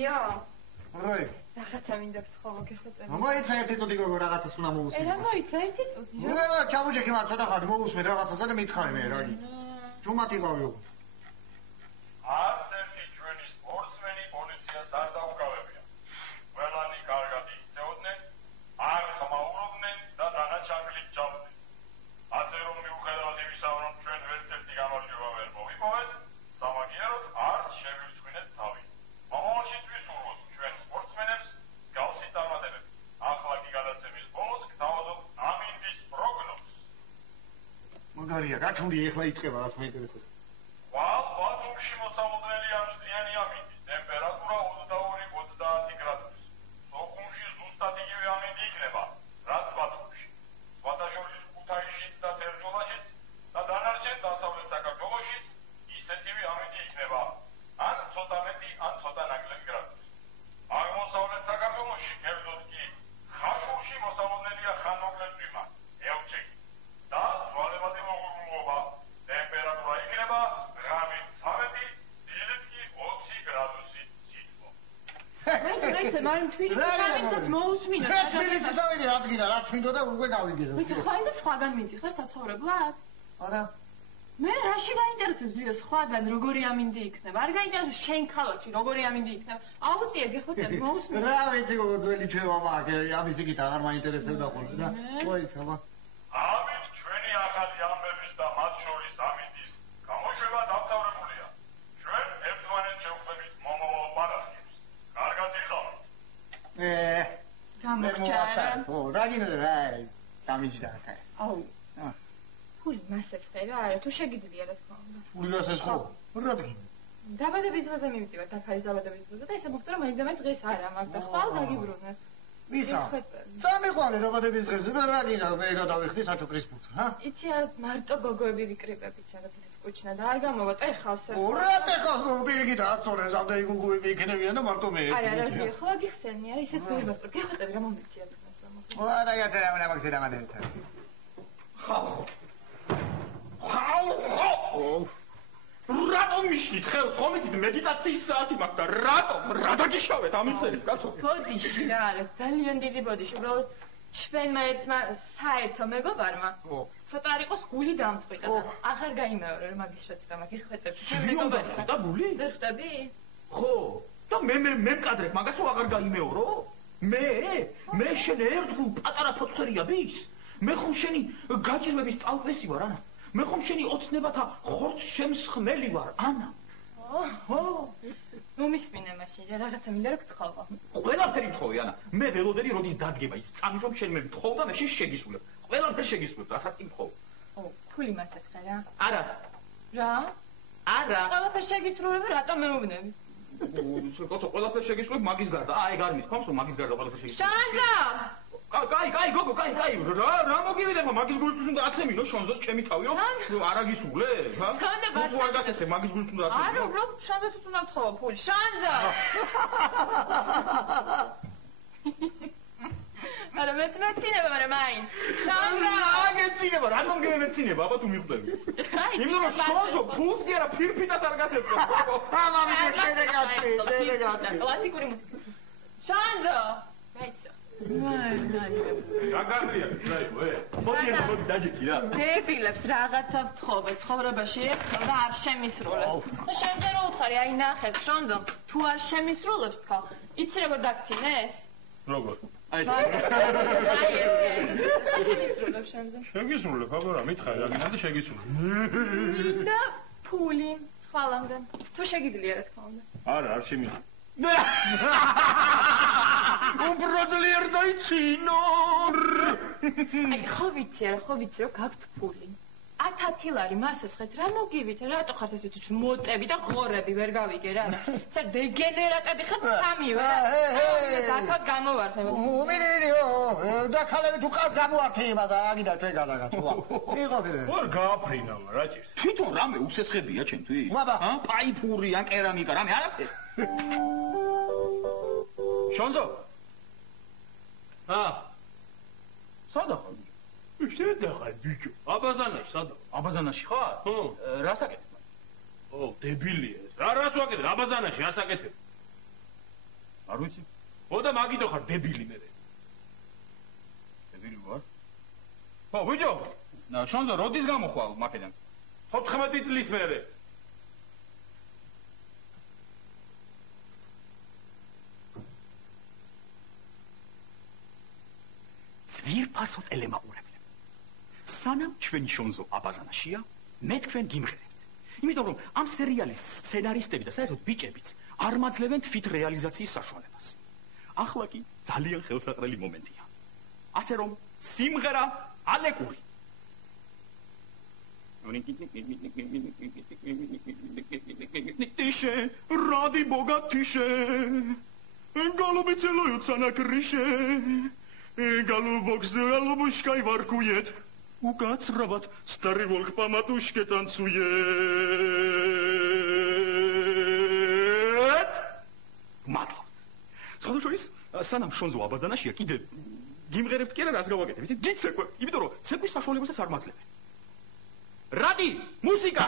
გიო? როი? რაღაცა მინდა გთხოვო, გეხვეწები. მოიცა ერთი წუთი გოგო რაღაცას უნდა მოვუსმენ. რა მოიცა ერთი წუთი? ჩამოჭექი მან ცოტა ხანი მოვუსმენ რაღაცასა და მითხარი მე რა. ჯუმად იყავი უკვე. არც ერთი ჩვენი სპორტსმენი პოლიციას არ დაუკავებია. ყველანი კარგად იქცეოდნენ, არ ხმაურობდნენ და დანაჩაგლით ჯავდნენ. ასე რომ მიუხედავად იმისა, რომ ჩვენ ვერცერთი გამარჯვება ვერ მოვიპოვეთ, სამაგიეროდ არ შევივსვინეთ თავი. მომავალშიც ვისურვოთ ჩვენ სპორტსმენებს მსგავსი წარმატებები. ახლა კი გადაცემის ბოლოს გთავაზობ ამინდის პროგნოზს. მაგარია, გაჩუნდი ეხლა იწყება რაც მეინტერესებს. ვალ ბათუმში მოსამოდნელი ამსიანი ამინდი. ტემპერატურა 22-30 გრადუსი. სოხუმში ზუსტად იგივე ამინდი იქნება, რაც ბათუმში. ვატაშორის ქუთაისშიც და თერჯოლაშიც და დანარჩენ დასავლეთ საქართველოშიც ისეთივე ამინდი იქნება. ან ცოტა მეტი, ან ცოტა ნაკლები გრადუსი. აღმოსავლეთ საქართველოში, კერძოდ კი ხაშურში მოსამოდნელია ხანმოკლე ელჩიკი და ზვალებადი მოღრმულობა. ტემპერატურა იქნება ღამით 13, დილით კი 20 გრადუსი სითბო. მეც მაგრამ თვითონ სამიცოთ მოусმინოთ. თბილისის ავიდე ადგილა რაც მინდოდა უკვე გავიგე. ვიცი ხვალ და სხვაგან მიდიხარ საცხოვრებლად? არა. მე რაში გაინტერესებს ვიო სხვაგან როგორი ამინდი იქნება? არ გაინტერესებს შენ ქალაქში როგორი ამინდი იქნება? აუტია გეხვეწები მოусმინოთ. რა ვიცი გოგო ძველი ჩვევა მაგ ამის იქით აღარ მაინტერესებდა ხოლმე და მოიცა მაგ. ამით ჩვენი ახალი ამბების და მათ შორის ამინდის გამოშვება დამთავრებულია. ჩვენ ერთმანეთს შევხვდებით მომავალ პარასკევს. კარგად იყავით. გამოგჭარა. ო, რა გინდა რა? დამიჯდა ხა. აუ. ფული მასეს ხერა არა თუ შეგიძლია რა თქმა უნდა. ფული მასეს ხო? რა გინდა? დაბადების დღეზე მივიდივარ დაქალის დაბადების დღეზე და ესე მოხდა რომ მაინც დღეს არა მაგ და ხვალ დაგიბრუნე. ვისა? წამიყვანე დაბადების დღეზე და რა გინდა მე გადავიხდი საჩუქრის ფუძს, ჰა? იცი მარტო გოგოები ვიკრიბებით რაღაც ის კუჩნა და არ გამოვა ტეხავს. რა ტეხავს პირიქით ასწორე ზამდე გუგუები იქნებიან და მარტო მე. არა რა ხო გიხსენია ისეც ვერ მასწრო. გეხვეწები რა მომეცია თქოს რა მოხდა. არა გაწერა მე მაგზე დამადენთ. ხალხო. რატომ მიშნით ხელს ხომით მედიტაციის საათი მაქვს და რატომ რა დაგიშავეთ ამიცერით კაცო? ბოდიში რა არის ძალიან დიდი ბოდიში უბრალოდ ჩვენმა ერთმა საერთო მეგობარმა ცოტა არ იყოს გული დამწყვიტა და აღარ გაიმეორე რომ მაგის შეცდა მაგ იხეწებს ჩვენ მეგობარი და გული? ვერ ხვდები? ხო და მე მკადრებ მაგას თუ აღარ გაიმეორო? მე შენ ერთგულ პატარა ფოცხერია ვის? მე ხომ შენი გაჭირვების ტალპესი ვარ ანა? მე ხომ შენი ოცნებათა ხორცს შემსხმელი ვარ ანა? ოჰო მომისმინე მაშინ რაღაცა მინდა რომ გთხოვო. ყველაფერი გთხოვი ანა. მე ველოდები როდის დადგება ის წამი რომ შენ მე გთხოვ და მე შეგისრულებ. ყველაფერი შეგისრულებ, რასაც კი გთხოვ. ო, ფული მასეს ხერა? არა. რა? არა. ყველაფერი შეგისრულებ, რატომ მეუბნები? კაცო, ყველაფერი შეგისრულებ მაგის გარდა. ეგ არ მithქვამს რომ მაგის გარდა ყველაფერი შეგისრულებ. შანზო! კაი, გოგო, კაი. რა მოგივიდება მაგის გულს უნდა აცემინო შონზოს ჩემი თავიო? არა გისულე? ჰა? თუ არ გასცე მაგის გულს უნდა აცემინო. არა, უბრალოდ შანზოს უნდა გთხოვო ფული. შანზო! არა მეცნებება, მაგრამ მაინ. შანზო! აგეცინება, რატომ გემეცინება? აბა თუ მიხვდები. იმიტომ რომ შონზო ფულს კი არა ფირფიტას არ გასეცნობს. ამამიდე შეგეგაცი. კლასიკური მუსიკა. შანზო! მეცო. რა გარდია, რაიო, მოდი დაჯექი რა. დებილებს რაღაცა ვთხოვე ცხოვრებაში და არ შემისრულებს. და შენზე რო უთხარი, აი ნახეთ, შონძო, თუ არ შემისრულებს თქვა, იცი როგორ დაგცინეს? როგორ? აი ეს. რა შემისრულებს შენზე? შეგისრულებ, აბა რა, მითხარი, რა გინდა შეგისრულებ. და ფული, ხვალამდე. თუ შეგიძლია რა თქმა უნდა. არა, არ შემიძლია. უბრალოდ დაიცინო. აი ხო ვიცი რომ გაქვთ ფული. 1000 ლარი მასეს ხეთ რა მოგივით? რატო ხართ ესეთი მოწები და ღორები ვერ გავიგე რა. სა დეგენერატები ხართ სამივე. დაქავს გამოვართ. უმიდიო, და ქალები თუ ყავს გამოვართ იმას, აგიდა ჩვენ გადაგაცვა. იყობდე. ვარ გააფრინა რა ჭირს? თვითონ რამე უსესხებია ჩემთვის? აბა, პაიფური ან კერამიკა, რამე არაფერი. შონზო. სადა ხარ? შედა ხარ ბიჭო. აბაზანაში სადა? აბაზანაში ხარ? რა საკეთებ? ო, დებილია ეს. რას ვაკეთებ? აბაზანაში ასაკეთებ. არ ვიცი. ოდა მაგითო ხარ დებილი მე. დებილი ვარ? ხო, ბიჭო, შონზო, როდის გამოხვალ მაქედან? 14 წლის მერე. ძვირფასო ტელემაყურებლები. სანამ ჩვენი შონზო აბაზანაშია, მე თქვენ გიმღერებთ. იმიტომ რომ ამ სერიალის სცენარისტები და საერთოდ ბიჭებიც არ მაძლევენ თვით რეალიზაციის საშუალებას. ახლა კი ძალიან ხელსაყრელი მომენტია. ასე რომ სიმღერა ალეკური. Тише, ради Бога, тише. Голубицы льются на крыше. Голубок с голубушкой воркует. Укацрават, старый волк по матушке танцует. Матлот. Сходишь, სანამ შონზო აბაზანაშია კიდე გიმღერებთ კი რა რას გავაკეთებ იცით გიცეკვე იმიტომ რომ ცეკვის საშუალებასაც არ მაძლევენ რადი მუსიკა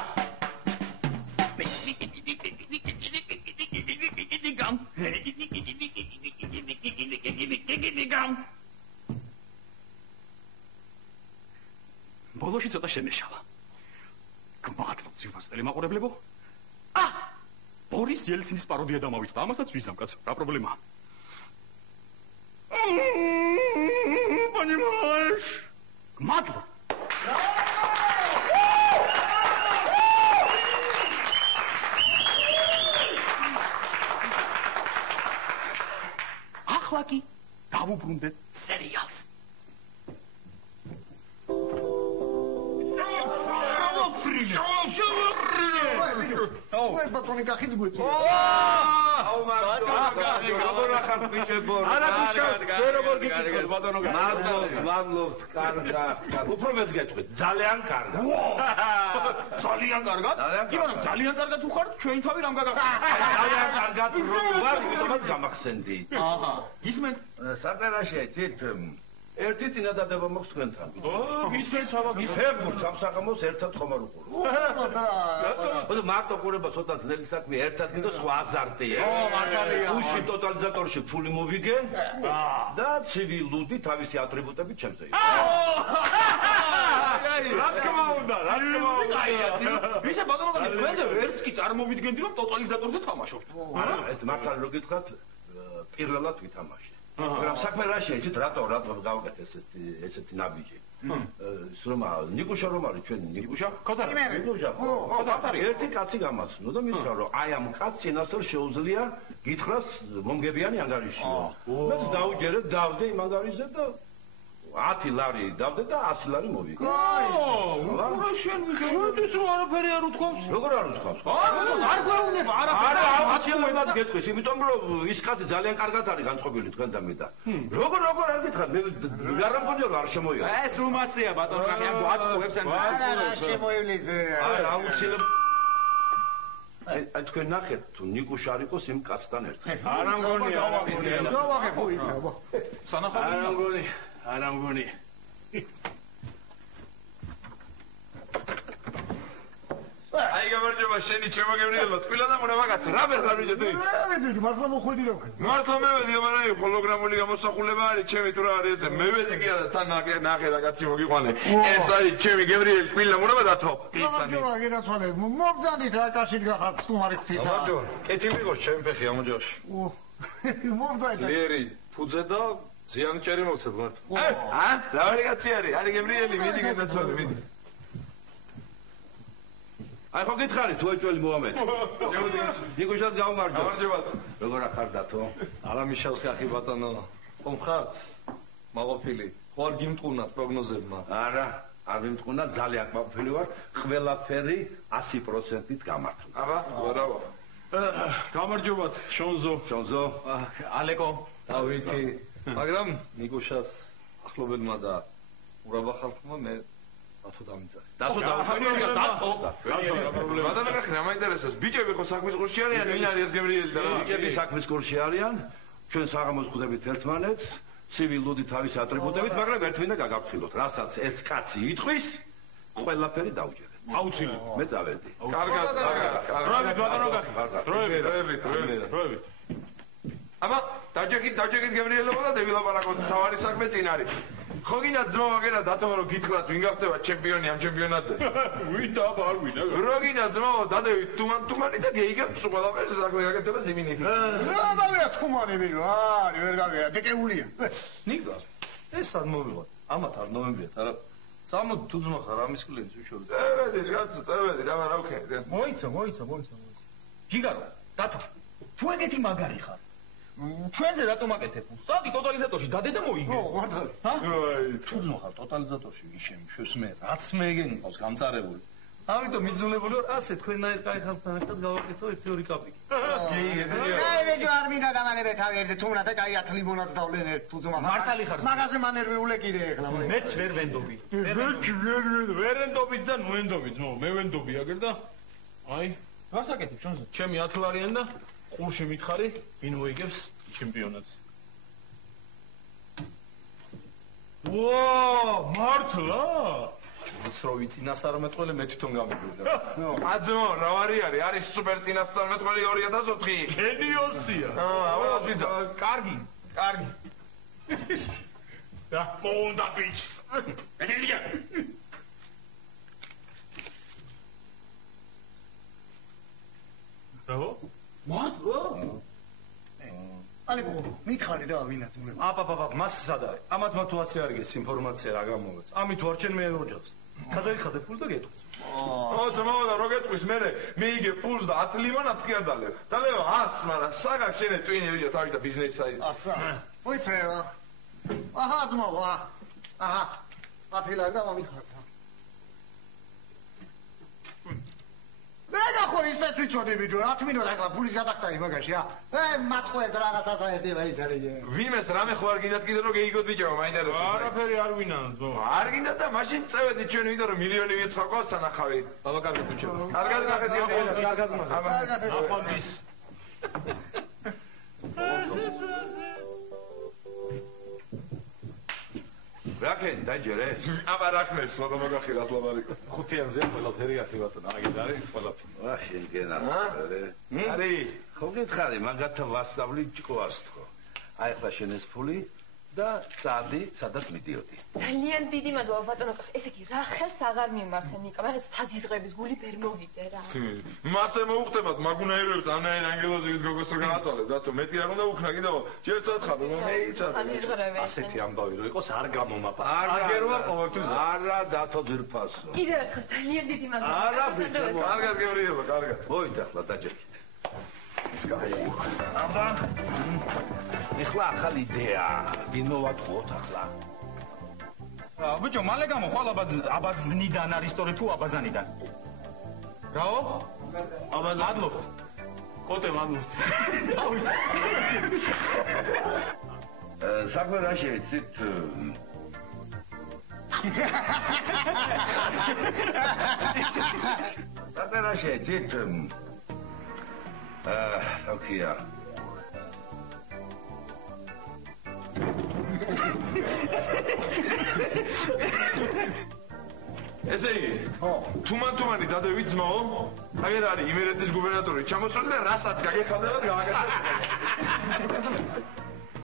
ბოლოში ცოტა შემეშალა გმადლობ ძვირფას ტელემაყურებლებო ბორის ელცინის პაროდია დამავიწყდა ამასაც ვიზამ კაცო რა პრობლემაა Понимаешь? Мадло. Ахлаки, დავუბრუნდეთ სერიალს. ой, батони кахიც გვიწვია. მადლობთ, კარგა. უფრო მეც გეტყვით, ძალიან კარგა. ძალიან კარგად? კი მაგრამ ძალიან კარგად უხართ, ჩვენ თავი რამ გაგახსენეთ? ძალიან კარგად რომ ვარ, იმიტომაც გამახსენდი. აჰა. ისმენ საყერაშია ცით ერთი წინადადება მაქვს თქვენთან. გისმენთ საბა ფეხბურთს სამსახამოს ერთად ხომ არ უყურებ? ო, მარტო ყურება ცოტა ძნელი საქმე, ერთად კიდე სხვა აზარტია. მართალია. უში ტოტალიზატორში ფული მოვიგე და ცივი ლუდი თავისი ატრიბუტებით ჩემზე იყო. რა თქმა უნდა, რა თქმა უნდა. ისე ბატონო, თქვენზე ვერც კი წარმოვიდგენდი რომ ტოტალიზატორზე თამაშობთ. ეს მართალი რო გითხრათ, პირველად ვითამაშე. მაგრამ საქმე რა შეიძლება რატო გავაკეთე ესეთი ნაბიჯი სრომა ნიკუშა რომ არის ჩვენი ნიკუშა ქოთარი ნიკუშა ქოთარი ერთი კაცი გამაცნო და მითხრა რომ აი ამ კაცს წინასწარ შეუძლია გითხრას მომგებიანი ანგარიშია მე დაუჯერე დავდე იმ ანგარიშზე და 10 ლარი დავდე და 100 ლარი მოვიგე. რა შენ მიხეუთის რომ არაფერი არ უთქვამს? როგორ არ უთქვამს? არ გვეუბნება არაფერი. არა, აცილმედად გეტყვის, იმიტომ რომ ის კაცი ძალიან კარგად არის განწყობილი თქვენთან მე და. როგორ არ გითხარ, მე არ მგონია რომ არ შემოიღო. ეს უმასია ბატონო, მე ამ გვატყუებს ან არა, შემოივლის. არა, აუცილებლად აი თქვენ ნახეთ თუ ნიკუშა არ იყოს იმ კაცთან ერთად. არა მგონია, გავაგებო იცი. სანახავი არა მგონი. არა მგონი. აი გამარჯობა შენი ჩემოგევრიელო თბილა და მონაბაგაც რა ბერხარ ვიჯე თუ იცი? ვიცი, მართლა მოხვედი რომ. მართლა მე ვედი, მაგრამ ჰოლოგრამული გამოსახულება არის ჩემი თუ რა არის ესე. მე ვედი კი არა თან ნახე რა კაცი მოგიყვანე. ეს არის ჩემი გევრიელი თბილა მონაბა დათო. იცანი. რა გინაცვალე, მოგძანდით რა კავშირი გახართ სტუმარი ღვთისა. გამარჯობა. კეთილი იყოს ჩემი ფეხი ამოჯოში. მოგძანდით. ძლიერი ფუძე და ზიანჭერი მოგცეთ მათ. რა ვარი კაცი არის? არის გევრიელი, მიდი გენაცვალე, მიდი. აი ხო გითხარი თუ ეჭველი მოამედ. ნიკუშას გავმარჯო. გამარჯობა. როგორ ახარ დათო? არა მიშავს ახი ბატონო. ხომ ხართ? მაყოფილი. ხო არ გიმტყუნათ პროგნოზებმა? არა, არ მიმტყუნა, ძალიან მაყოფილი ვარ. ყველაფერი 100%-ით გამართლა. აბა, ვარავა. გამარჯობათ, შონზო. შონზო. ალეკო. დავითი. მაგრამ ნიკუშას ახლობელმა და ურაბა ხალხმა მე დათო დამიწერე. დათო დავუშვენია დათო. ბატონო რა ხარ, მაინტერესებს. ბიჭები ხო საქმის კურსში არიან, ვინ არის ეს გევრიელი და რა? ბიჭები საქმის კურსში არიან. ჩვენ საღამოს ხვდებით ერთმანეთს, ცივი ლუდი თავის ატრიბუტებით, მაგრამ ერთმინდა გაგაფრთხილოთ, რასაც ეს კაცი იტყვის, ყველაფერი დაუჯერეთ. აუცილებლად. მე წავედი. კარგად, კარგად. დროებით ბატონო გახი. დროებით. აბა დაჯეკით გემრიელებო და ვილაპარაკოთ თავარი საქმე წინ არის. ხო გინდა ძმა ვაგერა დათო რომ გითხრათ ვინ გახდება ჩემპიონი ამ ჩემპიონატზე? ვინ და არ ვინა. რო გინდა ძმაო დადევით თუმანი და გეიგებთ სულ ყველაფერს საქმე გაკეთება ზიმინით. რა დავია თუმანი ვიღო? არი ვერ გავია, დეკეულია. ნიკა, ეს არ მოვიღოთ. ამათ არ ნოემბრიათ, არა. სამოდ თუ ძმა ხარ ამის კლიენტს უშორ. წევედი, რა ვქენე. მოიცა. ჯიგარო, დათო. თუ ეგეთი მაგარი ხარ. ჩვენზე რატომ აკეთებ? სადი ტოტალიზატორში დადე და მოიგე. მართალი. თუ ძმა ხარ ტოტალიზატორში ისე მშვენს მე რაც მე ეგენი ყავს გამწარებული. ამიტომ მიძულებული ვარ ასე თქვენნაირ კაი ხალხთან ერთად გავაკეთო 1-2 კაპიკი. აი ვეჯო არ მინდა დამანებე თავი ერთ თუმრა და კაი 10 ლიმონადს დავლენ ერთ თუ ძმა. მართალი ხარ. მაგაზე მანერვიულე კიდე ეხლა. მეც ვერ ვენდობი. ვერენდობით და ნუენდობით, ნო, მე ვენდობი აგერ და აი, რას აკეთებ ჩვენზე? ჩემი 10 ლარიან და ყურში მითხარი, ვინ მოიგებს ჩემპიონატს. ვა, მართლა? ის რო ვიცინასწარმეტყველი მე თვითონ გამიგვიდა. აძმო, რა ვარი არის სუპერ წინასწარმეტყველი 2004. გენიოსია. აულა ვიძა. კარგი. და მონდა ბიჩს. ედელია. რავო? ალეკო, მითხარი და ვინაც მოლე. აპაპაპ, მას სად არის? ამათ მათუაცი არ გეს ინფორმაცია რა გამოვეც. ამით ვარჩენ მე ოჯახს. გადაიხადე ფულს და გეტყვი. ძმაო და რო გეტყვის მე მიიგე ფულს და 10 ლიმონადს კი არ დალევ. დალევ 100, მაგრამ საგა შენე ტვინი ვიდეო თავი და ბიზნესი საერთოდ. ასა. მოიცევა. აჰა ძმაო. აჰა. 10 ლარი და მომიხარ. მე და ხო ისეთ ვიცოდი ბიჭო, 10 მინუტა ახლა ფულის გადახდა იმაგაში, მათხოვებ რაღაცა ერთება ის არის. ვინმეს რამე ხო არ გინდათ კიდე რომ გეიგოთ ბიჭო, მაინტერესებს. არაფერი არ ვინა, ზო. არ გინდათ და მაშინ წევედი ჩვენ ვიდეო რომ მილიონი ვიცხავს სანახავი. აბა კარგი ბიჭო. კარგად გახეთ. აფონდის. რაკენ დაჯერე? აბა რაკნეს, მოდა მოგახილას ლაბარიკო. ხუთიანზე ყველაფერი ახი ბატონო, აგეთ არის ყველაფერი. რა შენგენა? არის. ხო გითხარი, მაგათა ვასწავლი ჭკუას თქო. აი ახლა შენ ეს ფული და წადი, სადაც მიდიოდი. ძალიან დიდი მადლობა ბატონო. ესე იგი, რა ხელს აღარ მიმართა ნიკა, მაგრამ საზიზღების გული ვერ მოვიდე რა. მასე მოუხდებათ მაგუნაირებს ანაერ ანგელოზივით გოგოს რო გაატვალებ, დათო მეტი არ უნდა უქნა კიდევ. ჯერ სათხარ, მეიცადე. საზიზღრები. ასეთი ამბავი რო იყოს არ გამომაფა. აგერვა ყოველთვის. არა დათო ძირფასო. კიდევ ერთხელ ძალიან დიდი მადლობა. არა ბიჭო, კარგად გევრიება, კარგად. მოიდა ახლა დაჯერით. ის კაი. აბა. ეხლა ახალი იდეა. ვინ მოვატყუოთ ახლა? ბიჭო, მალე გამოხვალ აბაზნიდან არის სწორედ თუ აბაზანიდან? რაო? აბაზა. მადლობა. კოტე მადლობა. საქმე რა შეიცით? საქმე რა შეიცით? ოკეა. ესე იგი, თუმანი დადევით ძმაო, აგერ არის იმერეთის გუბერნატორი ჩამოსული და რასაც გაგეხავდებათ გავაკეთებთ.